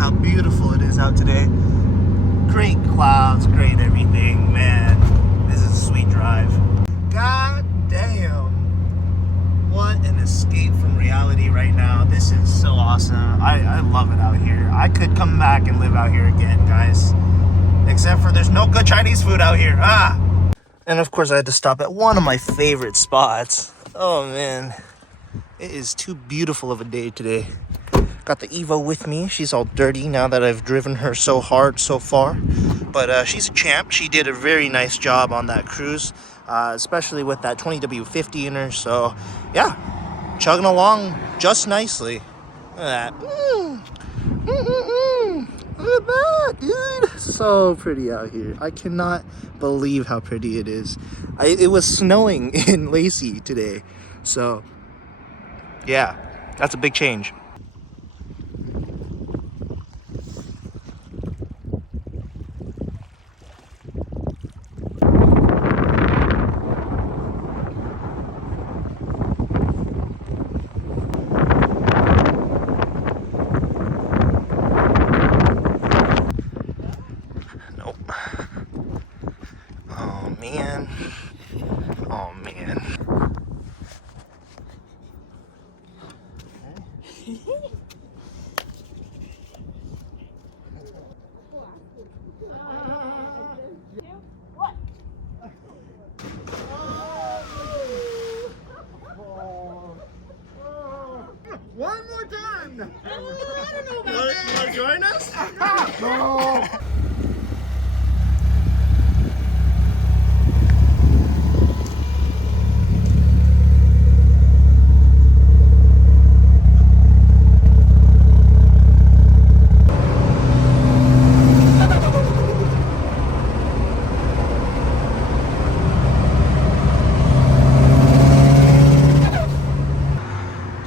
how beautiful it is out today. Great clouds, great everything, man. This is a sweet drive. God damn. What an escape from reality right now. This is so awesome. I love it out here. I could come back and live out here again, guys. Except for there's no good Chinese food out here. And of course I had to stop at one of my favorite spots. Oh man. It is too beautiful of a day today. Got the Evo with me. She's all dirty now that I've driven her so hard so far. But she's a champ. She did a very nice job on that cruise. Especially with that 20W50 in her. So yeah, chugging along just nicely. Look at that. Look at that, dude. So pretty out here. I cannot believe how pretty it is. It was snowing in Lacey today. So yeah, that's a big change. Nope. Oh man. Oh man. One more time! I don't know about that. You want to join us? No!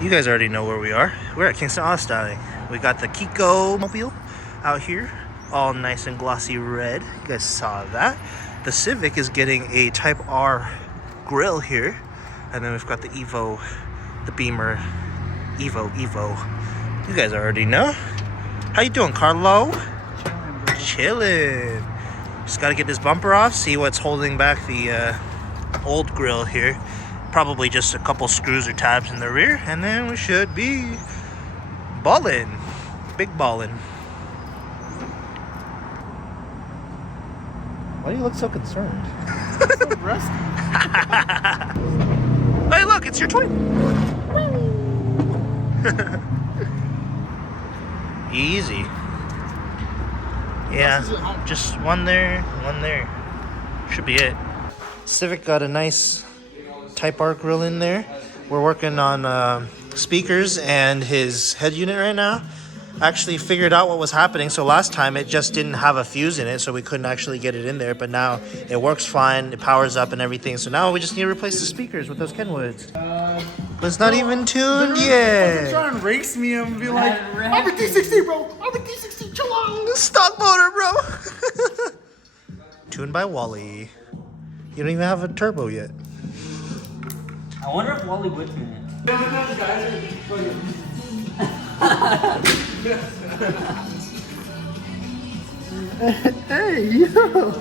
You guys already know where we are. We're at Kingston Auto Styling. We got the Kiko mobile out here, all nice and glossy red. You guys saw that. The Civic is getting a Type R grille here, and then we've got the Evo, the Beamer, Evo. You guys already know. How you doing, Carlo? Chilling. Just got to get this bumper off. See what's holding back the old grille here. Probably just a couple screws or tabs in the rear, and then we should be ballin'. Big ballin'. Why do you look so concerned? So rusty. Hey, look, it's your twin. Easy. Yeah, just one there, one there. Should be it. Civic got a nice Type R grill in there. We're working on speakers and his head unit right now. Actually figured out what was happening. So last time it just didn't have a fuse in it, so we couldn't actually get it in there. But now it works fine. It powers up and everything. So now we just need to replace the speakers with those Kenwoods. But it's not even tuned yet. Try and race me and be like, I'm a D60, bro. I'm a D60. Chill out. Stock motor, bro. Tuned by Wally. You don't even have a turbo yet. I wonder if Wally would tune it. Hey, yo.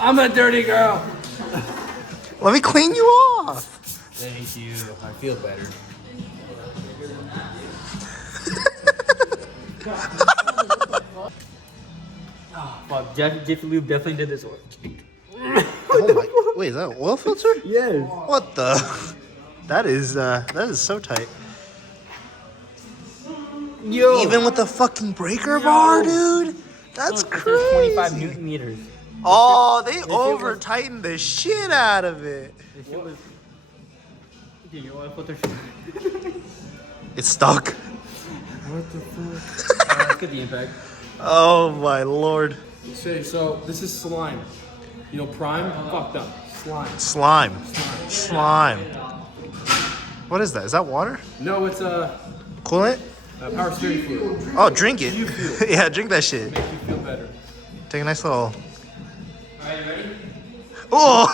I'm a dirty girl. Let me clean you off. Thank you. I feel better. Oh, fuck. Jiffy Lube definitely did this work. Oh my, wait, is that an oil filter? Yes. What the? That is so tight. Yo. Even with the fucking breaker bar, dude. That's Look, it says crazy. 25 Newton meters. Oh, they over tightened the shit out of it. This shit was. Dude, your oil filter. It's stuck. What the fuck? Let's get the impact. Oh my lord. Say, so this is slime. You know, prime? Fucked up. Slime. Slime. What is that? Is that water? No, it's Coolant? power steering fluid. Oh, drink it. You feel. Yeah, drink that shit. Makes you feel better. Take a nice little. Alright, you ready? Oh!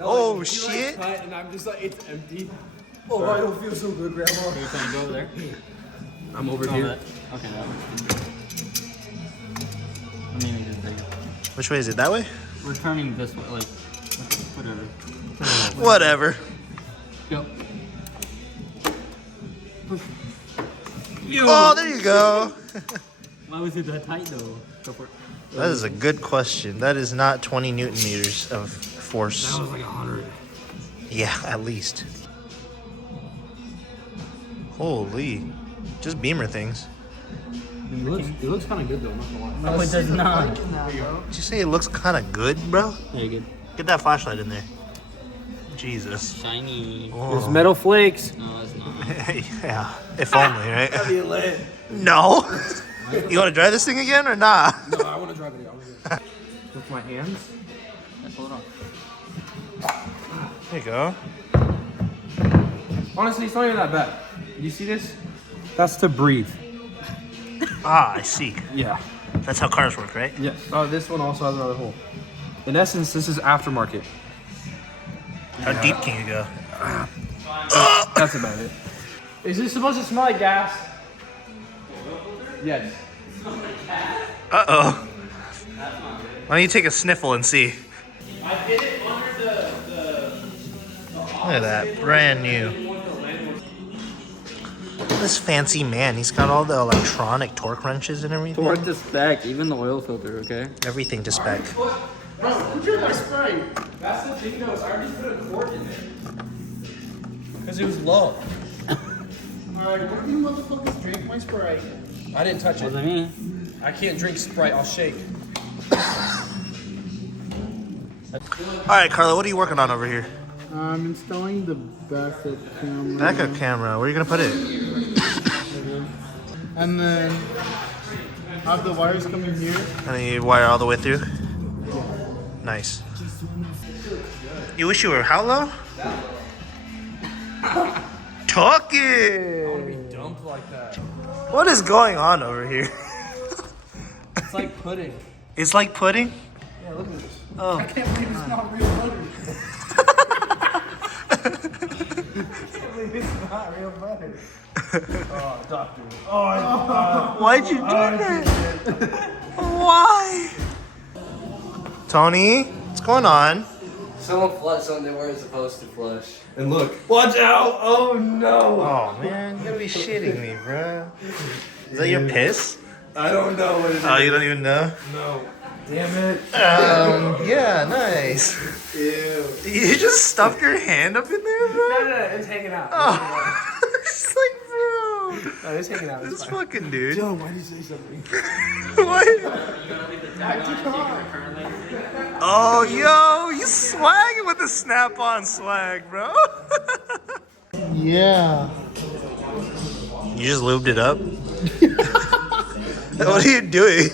Oh, You shit. Cut and I'm just like, it's empty. Oh, I don't feel so good, Grandma. Are you trying to go over there? I'm over here. Okay. Let me make this bigger. Which way is it? That way? We're turning this way, like, whatever. Whatever. Yep. Oh, there you go. Why was it that tight though? Go for it. That is a good question. That is not 20 Newton meters of force. That was like 100. Yeah, at least. Holy. Just beamer things. It looks kind of good though, I'm not gonna lie. No, it does not. Did you say it looks kind of good, bro? Yeah, good. Get that flashlight in there. Jesus. Shiny. There's metal flakes. No, it's not. Yeah, if only, right? That'd be lit. No. You want to drive this thing again or not? No, I want to drive it. With my hands. Yeah, pull it off. There you go. Honestly, it's not even that bad. You see this? That's to breathe. Ah, I see. Yeah. That's how cars work, right? Yes. Oh, this one also has another hole. In essence, this is aftermarket. How deep can you go? That's about it. Is this supposed to smell like gas? Yes. Uh-oh. Why don't you take a sniffle and see? I did it under the Look at that, brand new. This fancy man, he's got all the electronic torque wrenches and everything. Torque to spec, even the oil filter, okay? Everything to spec. Bro, who drank my Sprite? That's the thing though, I already put a quart in there. Because it was low. Alright, what do you motherfuckers drink my Sprite? I didn't touch What it. does that mean? I can't drink Sprite, I'll shake. Alright, Carla, what are you working on over here? I'm installing the backup camera. Backup camera, where are you gonna put it? And then have the wires coming here. And then you wire all the way through? Nice. You wish you were how low? Talking! Be dumped like that. What is going on over here? It's like pudding. It's like pudding? Yeah, look at this. Oh. I can't believe it's not real butter. It's not real butter. Oh, doctor. Why'd you do that? Why? Tony, what's going on? Someone flushed something where it's supposed to flush. And look. Watch out! Oh no! Oh man, you gotta be shitting me, bro. Is that your piss? I don't know what it is. Oh, you don't even know? No. Damn it. Yeah, nice. Ew. You just stuffed your hand up in there, bro? No, it's hanging out. Oh, it's like, bro. No, it's hanging out. This fucking dude. Joe, why did you say something? What? Oh, yo, you swagging with the snap-on swag, bro. Yeah. You just lubed it up? What are you doing?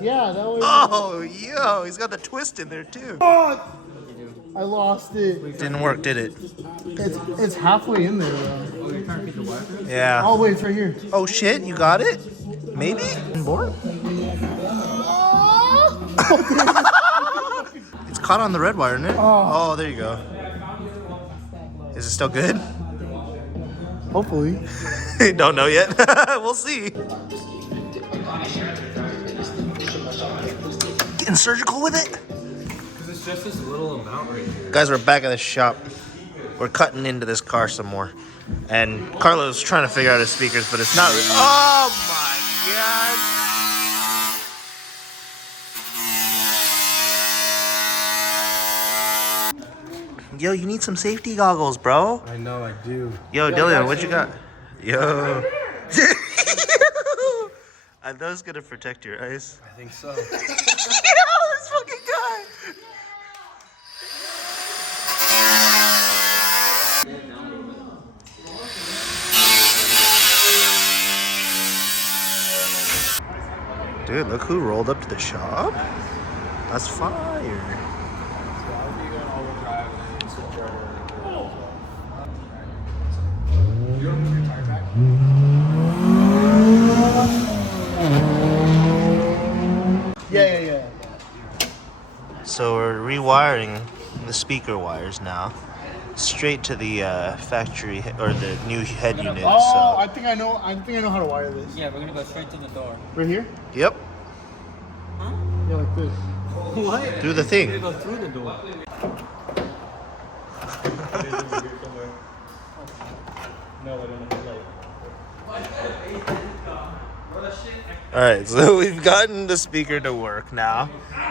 Yeah, that was. Oh, yo, he's got the twist in there too. I lost it. Didn't work, did it? It's halfway in there, bro. Oh, you're trying to feed the wire? Yeah. Oh, wait, it's right here. Oh shit, you got it? Maybe? Board? It's caught on the red wire, isn't it? Oh, there you go. Is it still good? Hopefully. Don't know yet. We'll see. Getting surgical with it? Because it's just this little amount right here. Guys, we're back at the shop. We're cutting into this car some more. And Carlo's trying to figure out his speakers, but it's not. Oh my god. Yo, you need some safety goggles, bro. I know, I do. Yo, Dylan, what you got? Yo. Are those gonna protect your eyes? I think so. Yo, this fucking guy. Dude, look who rolled up to the shop. That's fire. Yeah. So we're rewiring the speaker wires now. straight to the factory or the new head unit. Oh, I So, think I know how to wire this. Yeah, we're gonna go straight to the door. Right here? yep, Yeah, like this. What? do the thing. Go through the door. All right, so we've gotten the speaker to work now,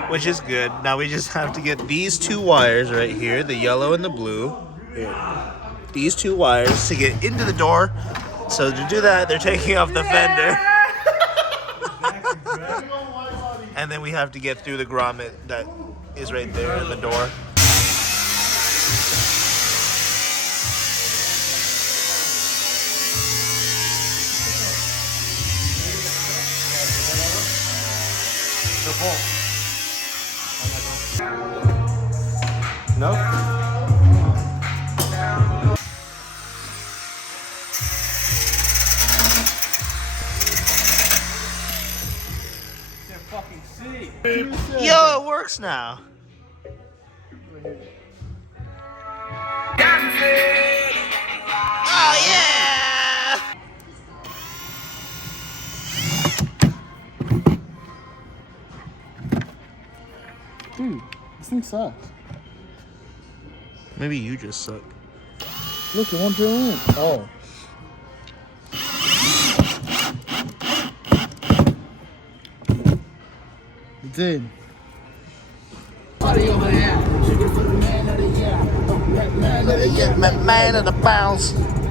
which is good. Now we just have to get these two wires right here, the yellow and the blue. Here. These two wires to get into the door. So to do that, they're taking off the fender. And then we have to get through the grommet that is right there in the door. No? Fucking see. Yo, it works now. Oh yeah! Dude, this thing sucks. Maybe you just suck. Look, it won't drill in. Oh. It did. Man of the bounce.